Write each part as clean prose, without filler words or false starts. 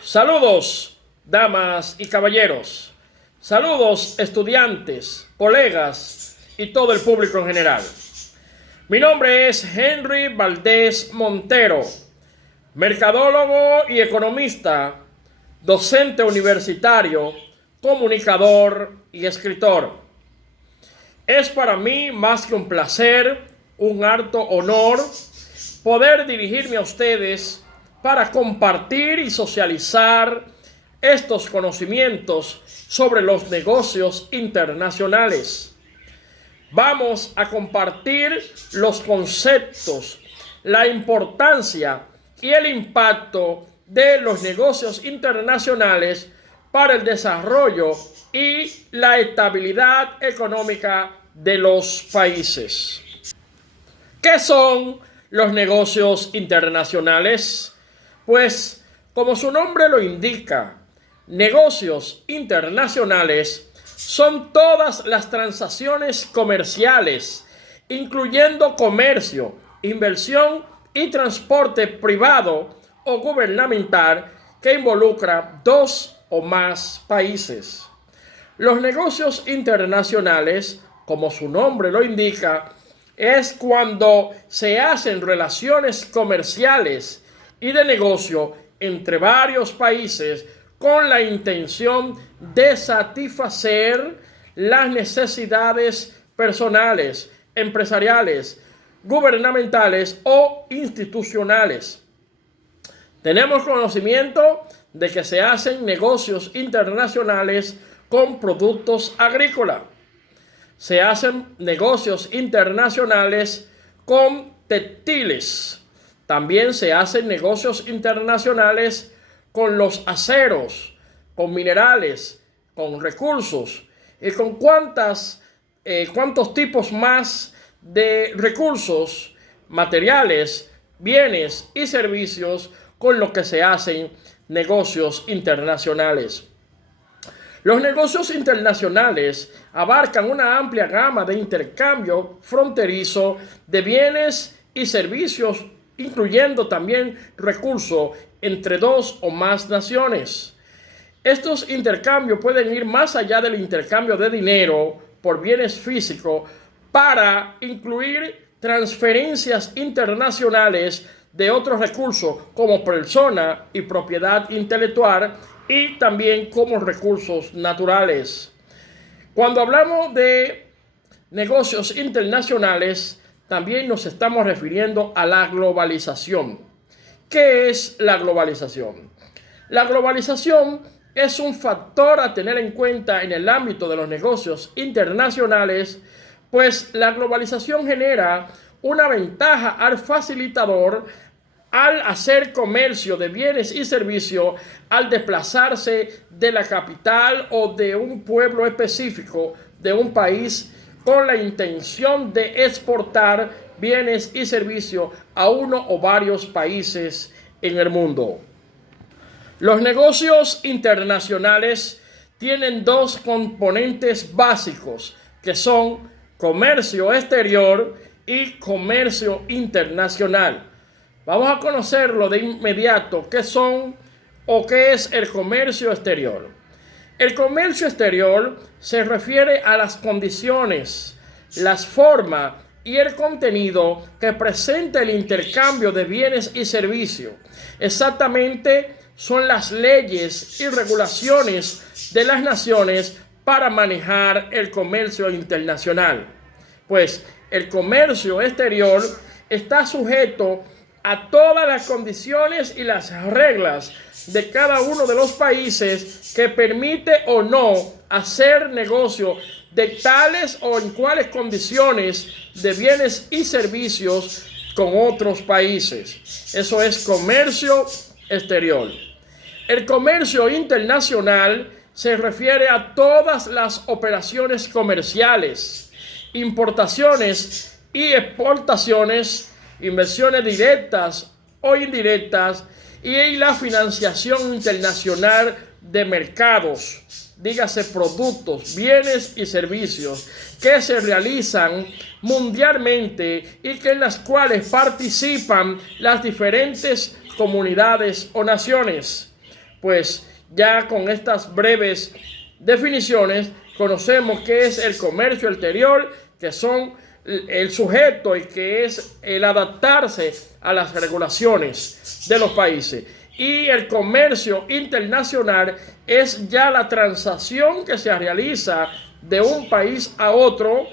Saludos, damas y caballeros. Saludos, estudiantes, colegas y todo el público en general. Mi nombre es Henry Valdés Montero, mercadólogo y economista, docente universitario, comunicador y escritor. Es para mí más que un placer, un harto honor poder dirigirme a ustedes para compartir y socializar estos conocimientos sobre los negocios internacionales. Vamos a compartir los conceptos, la importancia y el impacto de los negocios internacionales para el desarrollo y la estabilidad económica de los países. ¿Qué son los negocios internacionales? Pues, como su nombre lo indica, negocios internacionales son todas las transacciones comerciales, incluyendo comercio, inversión y transporte privado o gubernamental que involucra dos o más países. Los negocios internacionales, como su nombre lo indica, es cuando se hacen relaciones comerciales y de negocio entre varios países con la intención de satisfacer las necesidades personales, empresariales, gubernamentales o institucionales. Tenemos conocimiento de que se hacen negocios internacionales con productos agrícolas. Se hacen negocios internacionales con textiles. También se hacen negocios internacionales con los aceros, con minerales, con recursos y con cuántos tipos más de recursos, materiales, bienes y servicios con los que se hacen negocios internacionales. Los negocios internacionales abarcan una amplia gama de intercambio fronterizo de bienes y servicios, incluyendo también recursos entre dos o más naciones. Estos intercambios pueden ir más allá del intercambio de dinero por bienes físicos para incluir transferencias internacionales de otros recursos como persona y propiedad intelectual y también como recursos naturales. Cuando hablamos de negocios internacionales, también nos estamos refiriendo a la globalización. ¿Qué es la globalización? La globalización es un factor a tener en cuenta en el ámbito de los negocios internacionales, pues la globalización genera una ventaja al facilitador al hacer comercio de bienes y servicios, al desplazarse de la capital o de un pueblo específico de un país con la intención de exportar bienes y servicios a uno o varios países en el mundo. Los negocios internacionales tienen dos componentes básicos que son comercio exterior y comercio internacional. Vamos a conocerlo de inmediato, qué son o qué es el comercio exterior. El comercio exterior se refiere a las condiciones, las formas y el contenido que presenta el intercambio de bienes y servicios. Exactamente son las leyes y regulaciones de las naciones para manejar el comercio internacional. Pues el comercio exterior está sujeto a todas las condiciones y las reglas de cada uno de los países que permite o no hacer negocio de tales o en cuáles condiciones de bienes y servicios con otros países. Eso es comercio exterior. El comercio internacional se refiere a todas las operaciones comerciales, importaciones y exportaciones, inversiones directas o indirectas y la financiación internacional de mercados, dígase productos, bienes y servicios que se realizan mundialmente y que en las cuales participan las diferentes comunidades o naciones. pues ya con estas breves definiciones conocemos qué es el comercio exterior, que son el sujeto y que es el adaptarse a las regulaciones de los países. Y el comercio internacional es ya la transacción que se realiza de un país a otro,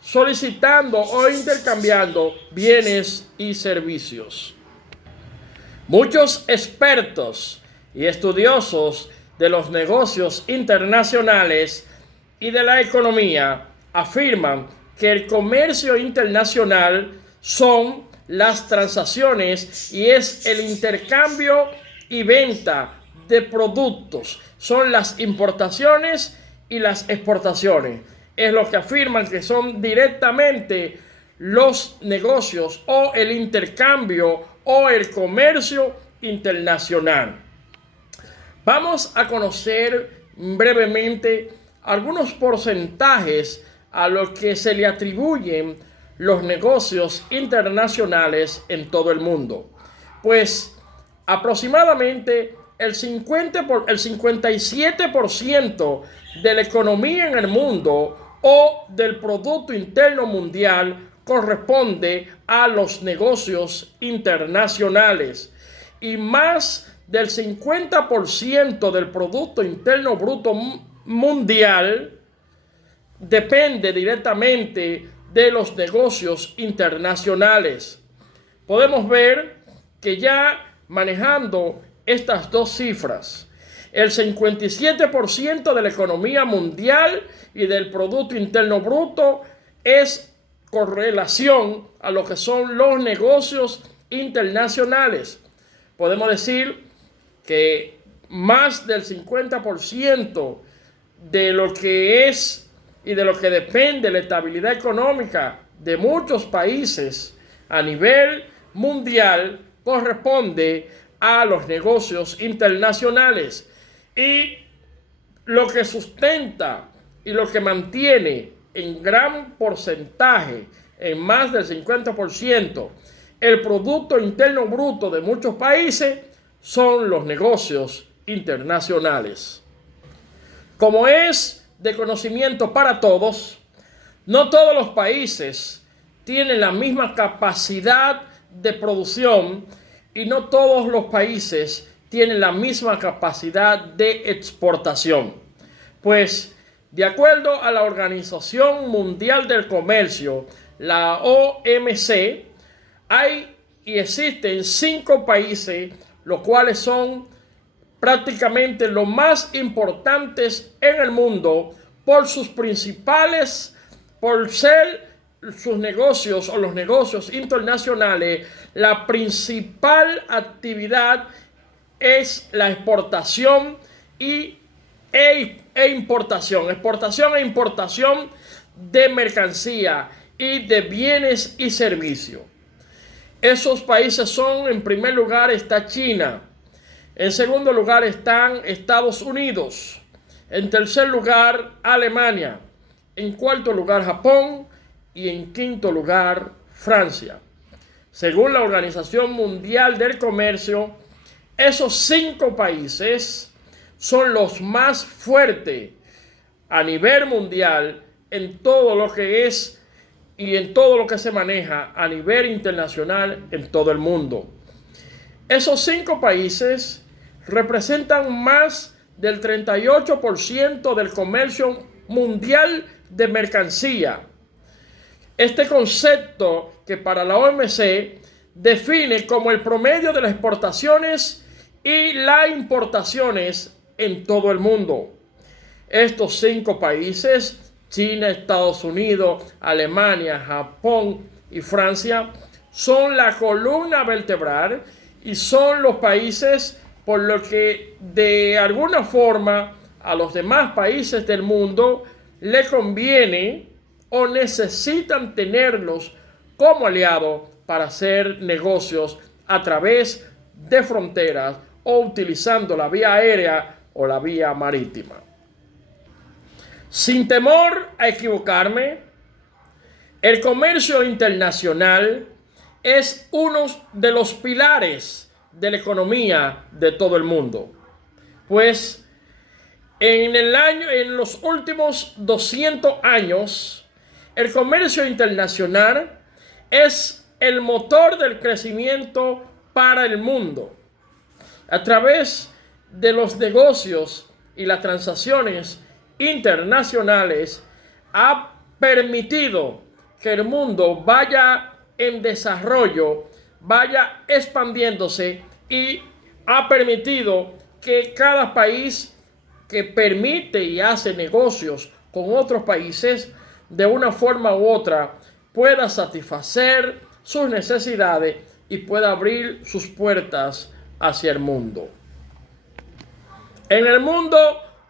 solicitando o intercambiando bienes y servicios. Muchos expertos y estudiosos de los negocios internacionales y de la economía afirman que el comercio internacional son las transacciones y es el intercambio y venta de productos, son las importaciones y las exportaciones. Es lo que afirman que son directamente los negocios o el intercambio o el comercio internacional. Vamos a conocer brevemente algunos porcentajes a los que se le atribuyen los negocios internacionales en todo el mundo. Pues aproximadamente el 57% de la economía en el mundo o del Producto Interno Mundial corresponde a los negocios internacionales, y más del 50% del Producto Interno Bruto Mundial depende directamente de los negocios internacionales. Podemos ver que ya manejando estas dos cifras, el 57% de la economía mundial y del Producto Interno Bruto es con relación a lo que son los negocios internacionales. Podemos decir que más del 50% de lo que es y de lo que depende la estabilidad económica de muchos países a nivel mundial corresponde a los negocios internacionales. Y lo que sustenta y lo que mantiene en gran porcentaje, en más del 50%, el Producto Interno Bruto de muchos países son los negocios internacionales. Como es de conocimiento para todos, no todos los países tienen la misma capacidad de producción y no todos los países tienen la misma capacidad de exportación. Pues, de acuerdo a la Organización Mundial del Comercio, la OMC, hay y existen 5 países, los cuales son prácticamente los más importantes en el mundo por sus principales, por ser sus negocios o los negocios internacionales, la principal actividad es la exportación e importación. Exportación e importación de mercancía y de bienes y servicios. Esos países son, en primer lugar está China, en segundo lugar están Estados Unidos, en tercer lugar Alemania, en cuarto lugar Japón y en quinto lugar Francia. Según la Organización Mundial del Comercio, esos 5 países son los más fuertes a nivel mundial en todo lo que es y en todo lo que se maneja a nivel internacional en todo el mundo. Esos 5 países representan más del 38% del comercio mundial de mercancía. Este concepto que para la OMC define como el promedio de las exportaciones y las importaciones en todo el mundo. Estos 5 países, China, Estados Unidos, Alemania, Japón y Francia, son la columna vertebral y son los países por lo que de alguna forma a los demás países del mundo le conviene o necesitan tenerlos como aliados para hacer negocios a través de fronteras o utilizando la vía aérea o la vía marítima. Sin temor a equivocarme, el comercio internacional es uno de los pilares de la economía de todo el mundo. Pues en los últimos 200 años, el comercio internacional es el motor del crecimiento para el mundo. A través de los negocios y las transacciones internacionales ha permitido que el mundo vaya en desarrollo, vaya expandiéndose, y ha permitido que cada país que permite y hace negocios con otros países de una forma u otra pueda satisfacer sus necesidades y pueda abrir sus puertas hacia el mundo. En el mundo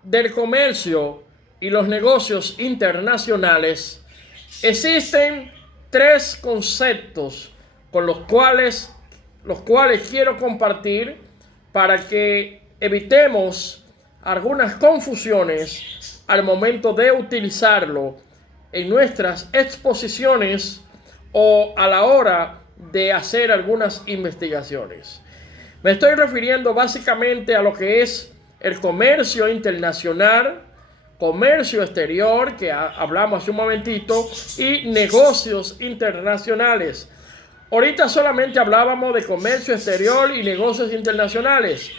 del comercio y los negocios internacionales existen tres conceptos con los cuales quiero compartir para que evitemos algunas confusiones al momento de utilizarlo en nuestras exposiciones o a la hora de hacer algunas investigaciones. Me estoy refiriendo básicamente a lo que es el comercio internacional, comercio exterior, que hablamos hace un momentito, y negocios internacionales. Ahorita solamente hablábamos de comercio exterior y negocios internacionales,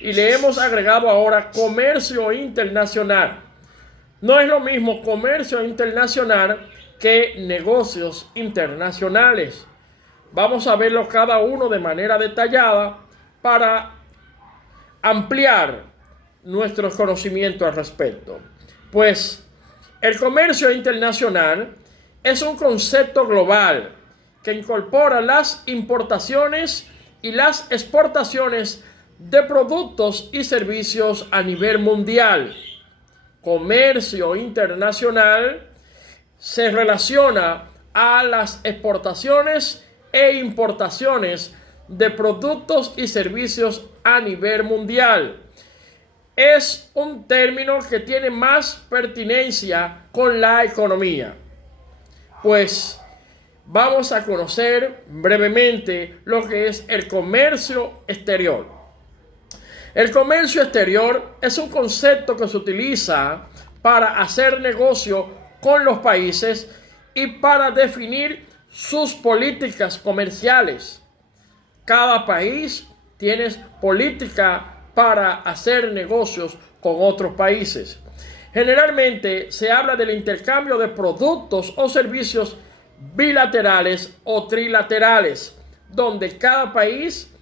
y le hemos agregado ahora comercio internacional. No es lo mismo comercio internacional que negocios internacionales. Vamos a verlo cada uno de manera detallada para ampliar nuestros conocimientos al respecto. Pues el comercio internacional es un concepto global que incorpora las importaciones y las exportaciones de productos y servicios a nivel mundial. Comercio internacional se relaciona a las exportaciones e importaciones de productos y servicios a nivel mundial. Es un término que tiene más pertinencia con la economía. Pues vamos a conocer brevemente lo que es el comercio exterior. El comercio exterior es un concepto que se utiliza para hacer negocio con los países y para definir sus políticas comerciales. Cada país tiene política para hacer negocios con otros países. Generalmente se habla del intercambio de productos o servicios bilaterales o trilaterales, donde cada país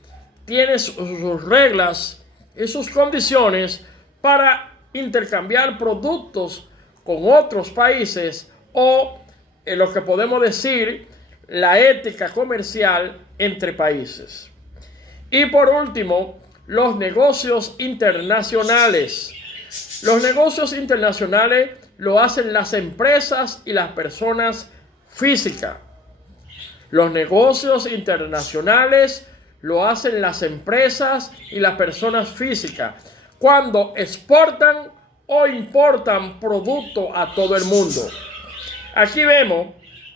tiene sus reglas y sus condiciones para intercambiar productos con otros países, o en lo que podemos decir la ética comercial entre países. Y por último, los negocios internacionales. Los negocios internacionales lo hacen las empresas y las personas físicas. Los negocios internacionales lo hacen las empresas y las personas físicas cuando exportan o importan productos a todo el mundo. Aquí vemos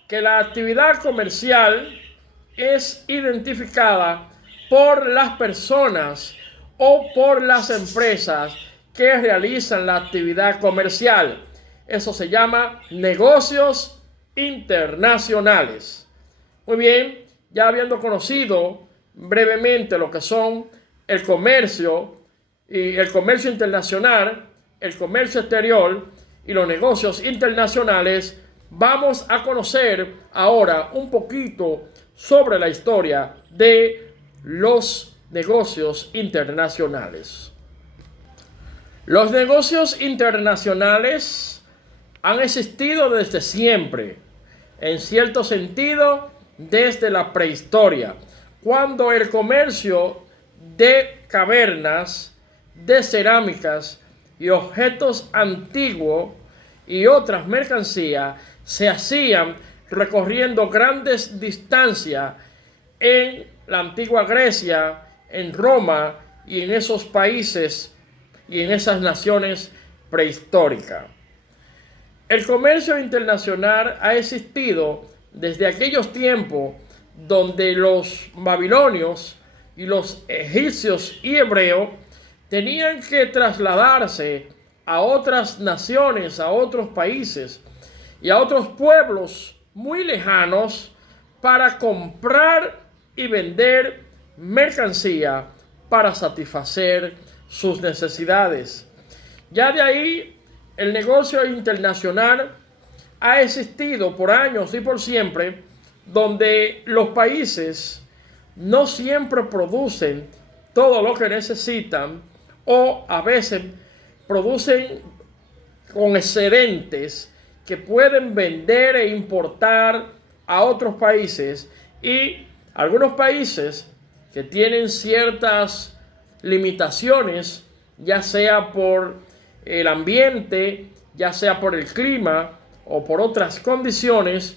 que la actividad comercial es identificada por las personas o por las empresas que realizan la actividad comercial. Eso se llama negocios internacionales. Muy bien, ya habiendo conocido brevemente lo que son el comercio y el comercio internacional, el comercio exterior y los negocios internacionales, vamos a conocer ahora un poquito sobre la historia de los negocios internacionales. Los negocios internacionales han existido desde siempre, en cierto sentido, desde la prehistoria, cuando el comercio de cavernas, de cerámicas y objetos antiguos y otras mercancías se hacían recorriendo grandes distancias en la antigua Grecia, en Roma y en esos países y en esas naciones prehistóricas. El comercio internacional ha existido desde aquellos tiempos donde los babilonios y los egipcios y hebreos tenían que trasladarse a otras naciones, a otros países y a otros pueblos muy lejanos para comprar y vender mercancía para satisfacer sus necesidades. Ya de ahí el negocio internacional ha existido por años y por siempre, donde los países no siempre producen todo lo que necesitan o a veces producen con excedentes que pueden vender e importar a otros países, y algunos países que tienen ciertas limitaciones, ya sea por el ambiente, ya sea por el clima o por otras condiciones.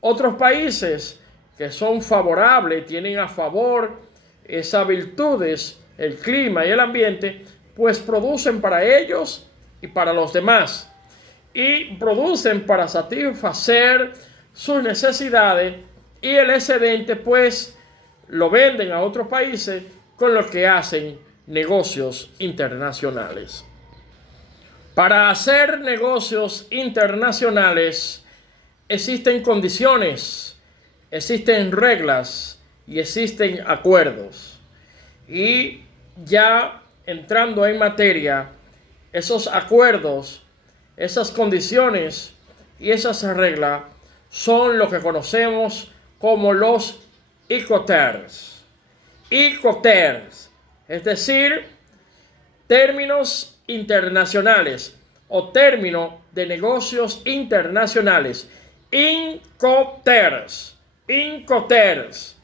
Otros países que son favorables, tienen a favor esas virtudes, el clima y el ambiente, pues producen para ellos y para los demás. Y producen para satisfacer sus necesidades, y el excedente pues lo venden a otros países, con lo que hacen negocios internacionales. Para hacer negocios internacionales existen condiciones, existen reglas y existen acuerdos. Y ya entrando en materia, esos acuerdos, esas condiciones y esas reglas son lo que conocemos como los Incoterms. Incoterms, es decir, términos internacionales o término de negocios internacionales. Incoterms. Incoterms.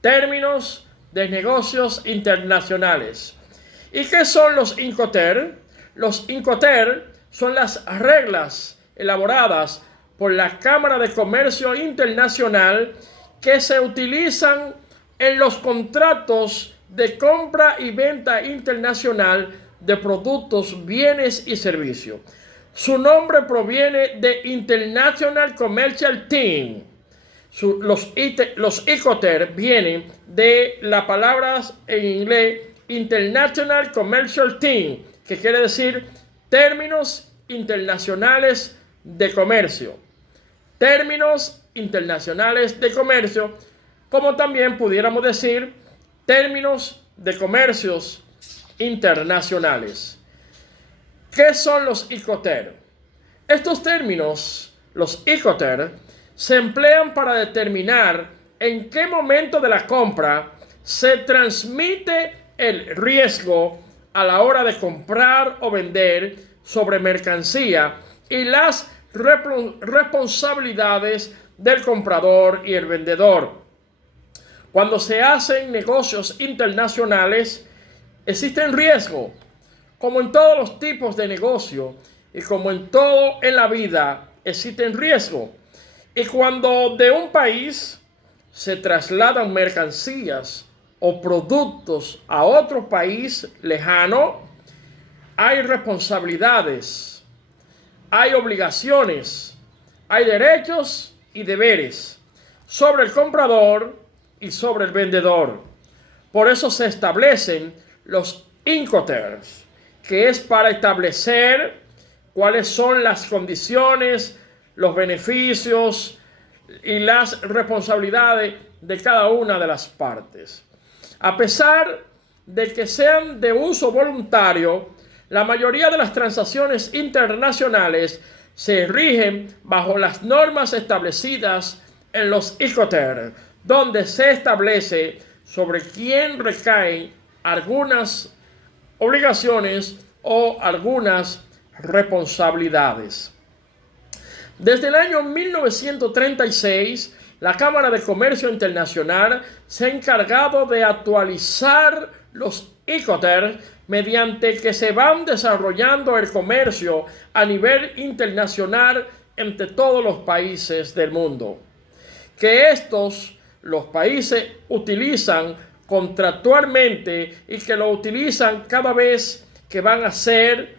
Términos de negocios internacionales. ¿Y qué son los Incoterms? Los Incoterms son las reglas elaboradas por la Cámara de Comercio Internacional que se utilizan en los contratos de compra y venta internacional de productos, bienes y servicios. Su nombre proviene de International Commercial Team. Los Incoterms vienen de las palabras en inglés International Commercial Team, que quiere decir términos internacionales de comercio. Términos internacionales de comercio, como también pudiéramos decir términos de comercios internacionales. ¿Qué son los Incoterms? Estos términos, los Incoterms, se emplean para determinar en qué momento de la compra se transmite el riesgo a la hora de comprar o vender sobre mercancía y las responsabilidades del comprador y el vendedor. Cuando se hacen negocios internacionales, existen riesgos, como en todos los tipos de negocio y como en todo en la vida, existen riesgos. Y cuando de un país se trasladan mercancías o productos a otro país lejano, hay responsabilidades, hay obligaciones, hay derechos y deberes sobre el comprador y sobre el vendedor. Por eso se establecen los Incoterms, que es para establecer cuáles son las condiciones, los beneficios y las responsabilidades de cada una de las partes. A pesar de que sean de uso voluntario, la mayoría de las transacciones internacionales se rigen bajo las normas establecidas en los Incoterms, donde se establece sobre quién recaen algunas obligaciones o algunas responsabilidades. Desde el año 1936, la Cámara de Comercio Internacional se ha encargado de actualizar los Incoterms mediante que se van desarrollando el comercio a nivel internacional entre todos los países del mundo. Que los países utilizan contractualmente y que lo utilizan cada vez que van a hacer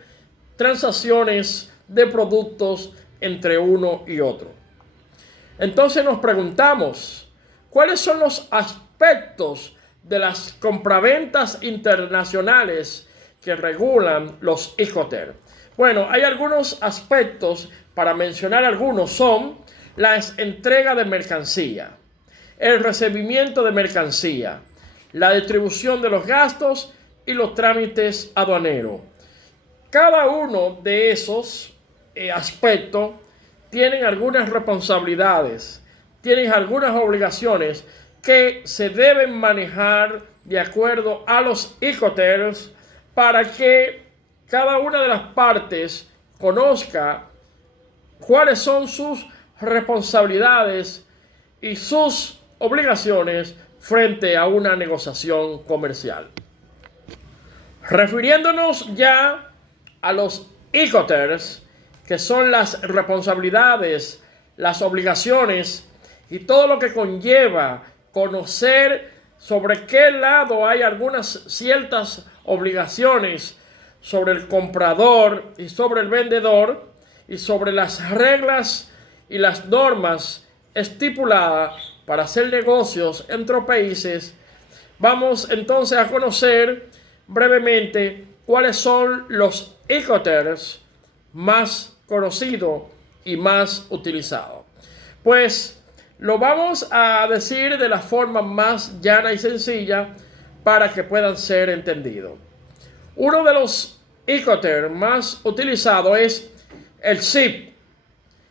transacciones de productos entre uno y otro. Entonces nos preguntamos, ¿cuáles son los aspectos de las compraventas internacionales que regulan los Incoterms. Bueno, hay algunos aspectos, para mencionar algunos, son la entrega de mercancía, el recibimiento de mercancía, la distribución de los gastos y los trámites aduaneros. Cada uno de esos aspectos tienen algunas responsabilidades, tienen algunas obligaciones que se deben manejar de acuerdo a los Incoterms para que cada una de las partes conozca cuáles son sus responsabilidades y sus obligaciones frente a una negociación comercial. Refiriéndonos ya a los Incoterms, que son las responsabilidades, las obligaciones y todo lo que conlleva conocer sobre qué lado hay algunas ciertas obligaciones sobre el comprador y sobre el vendedor, y sobre las reglas y las normas estipuladas para hacer negocios entre países. Vamos entonces a conocer brevemente cuáles son los Incoterms más conocidos y más utilizados. Pues lo vamos a decir de la forma más llana y sencilla para que puedan ser entendidos. Uno de los Incoterms más utilizados es el CIF,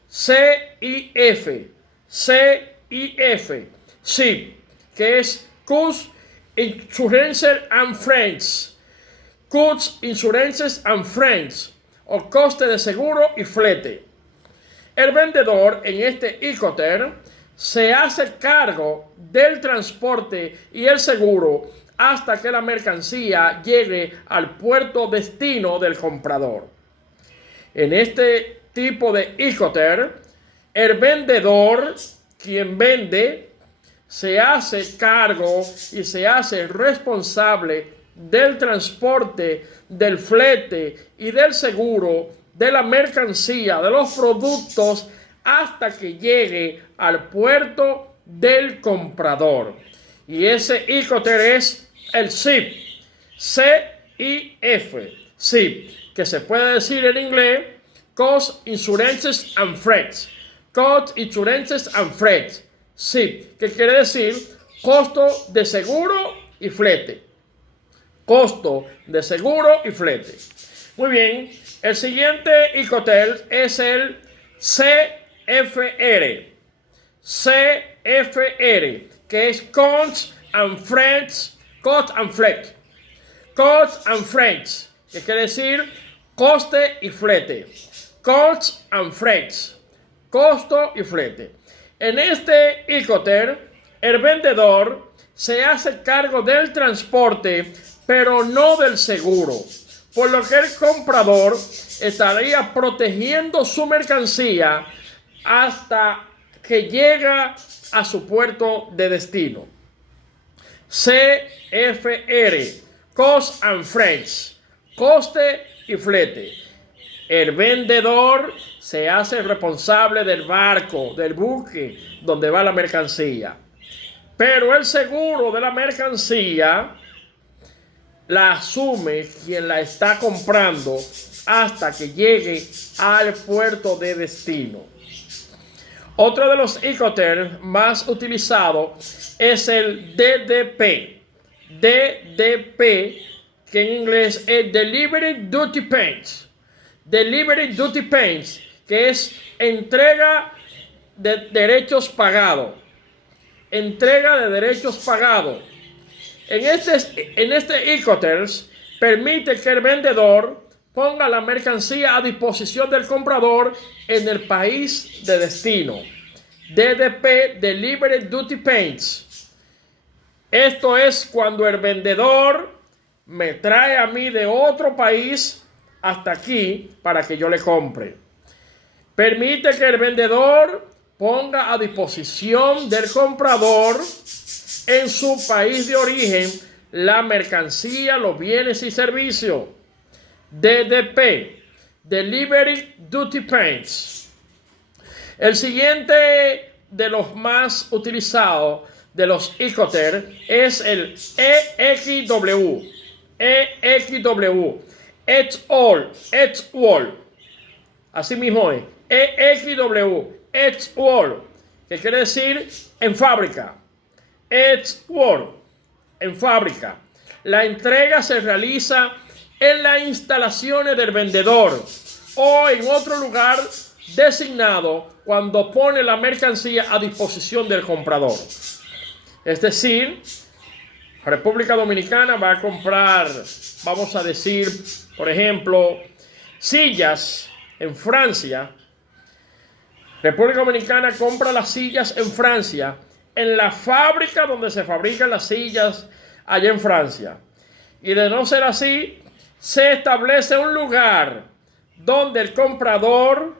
C-I-F, C-I-F, CIF, que es Cost, Insurance and Friends, Cost, Insurances and Friends, o coste de seguro y flete. El vendedor en este Incoterm se hace cargo del transporte y el seguro hasta que la mercancía llegue al puerto destino del comprador. En este tipo de Incoterm, el vendedor, quien vende, se hace cargo y se hace responsable del transporte, del flete y del seguro de la mercancía, de los productos, hasta que llegue al puerto del comprador. Y ese Incoterm es el CIF, C-I-F, CIF, que se puede decir en inglés Cost, Insurances and Freights, Cost, Insurances and Freights, CIF, que quiere decir costo de seguro y flete. Costo de seguro y flete. Muy bien, el siguiente Incoterm es el CFR, CFR, que es Cost and Freights, Cost and Freight, Cost and Freights, que quiere decir coste y flete. Cost and Freights, costo y flete. En este Incoterm, el vendedor se hace cargo del transporte, pero no del seguro, por lo que el comprador estaría protegiendo su mercancía hasta que llega a su puerto de destino. CFR, Cost and Freights, coste y flete. El vendedor se hace responsable del barco, del buque donde va la mercancía. Pero el seguro de la mercancía la asume quien la está comprando hasta que llegue al puerto de destino. Otro de los Incoterms más utilizados es el DDP. DDP, que en inglés es Delivery Duty Payments. Delivery Duty Payments, que es entrega de derechos pagados. Entrega de derechos pagados. En este Incoterm permite que el vendedor ponga la mercancía a disposición del comprador en el país de destino. DDP, Delivery Duty Payments. Esto es cuando el vendedor me trae a mí de otro país hasta aquí para que yo le compre. Permite que el vendedor ponga a disposición del comprador en su país de origen la mercancía, los bienes y servicios. DDP, Delivery Duty Payments. El siguiente de los más utilizados de los Incoterm es el EXW. EXW. It's all. Así mismo es. EXW. It's all. Que quiere decir en fábrica. It's all. En fábrica. La entrega se realiza en las instalaciones del vendedor o en otro lugar designado cuando pone la mercancía a disposición del comprador. Es decir, República Dominicana va a comprar, vamos a decir, por ejemplo, sillas en Francia. República Dominicana compra las sillas en Francia, en la fábrica donde se fabrican las sillas allá en Francia. Y de no ser así, se establece un lugar donde el comprador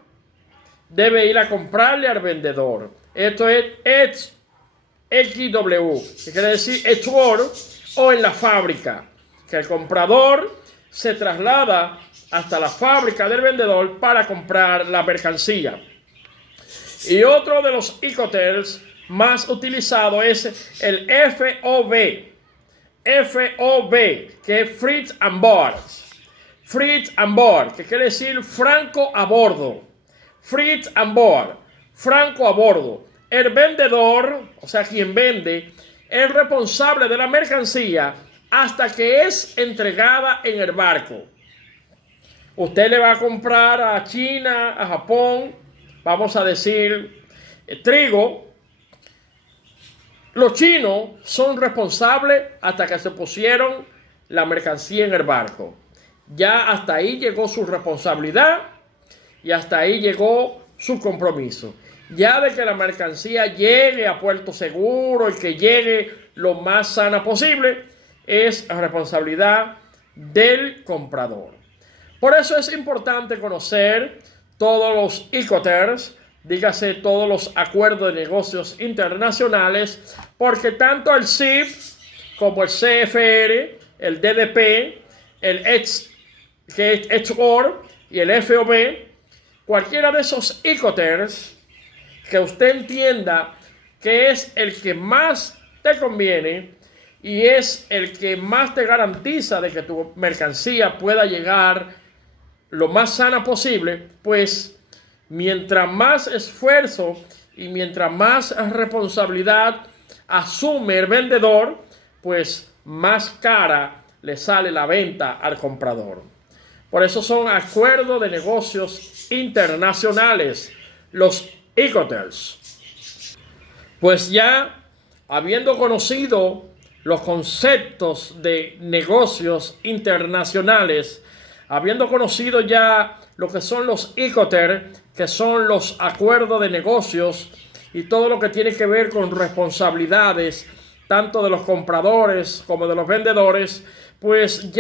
debe ir a comprarle al vendedor. Esto es XW, que quiere decir Echuor, o en la fábrica, que el comprador se traslada hasta la fábrica del vendedor para comprar la mercancía. Y otro de los Icotels más utilizado es el FOB, que es Freight and Board. Freight and Board, que quiere decir franco a bordo. Freight and Board, franco a bordo. El vendedor, o sea, quien vende, es responsable de la mercancía hasta que es entregada en el barco. Usted le va a comprar a China, a Japón, vamos a decir, trigo. Los chinos son responsables hasta que se pusieron la mercancía en el barco. Ya hasta ahí llegó su responsabilidad y hasta ahí llegó su compromiso. Ya de que la mercancía llegue a puerto seguro y que llegue lo más sana posible, es responsabilidad del comprador. Por eso es importante conocer todos los Icoters, dígase todos los acuerdos de negocios internacionales, porque tanto el CIF como el CFR, el DDP, el HR y el FOB, cualquiera de esos Icoters que usted entienda que es el que más te conviene y es el que más te garantiza de que tu mercancía pueda llegar lo más sana posible, pues mientras más esfuerzo y mientras más responsabilidad asume el vendedor, pues más cara le sale la venta al comprador. Por eso son acuerdos de negocios internacionales, los Icotels. Pues ya habiendo conocido los conceptos de negocios internacionales, habiendo conocido ya lo que son los Icoters, que son los acuerdos de negocios y todo lo que tiene que ver con responsabilidades, tanto de los compradores como de los vendedores, pues ya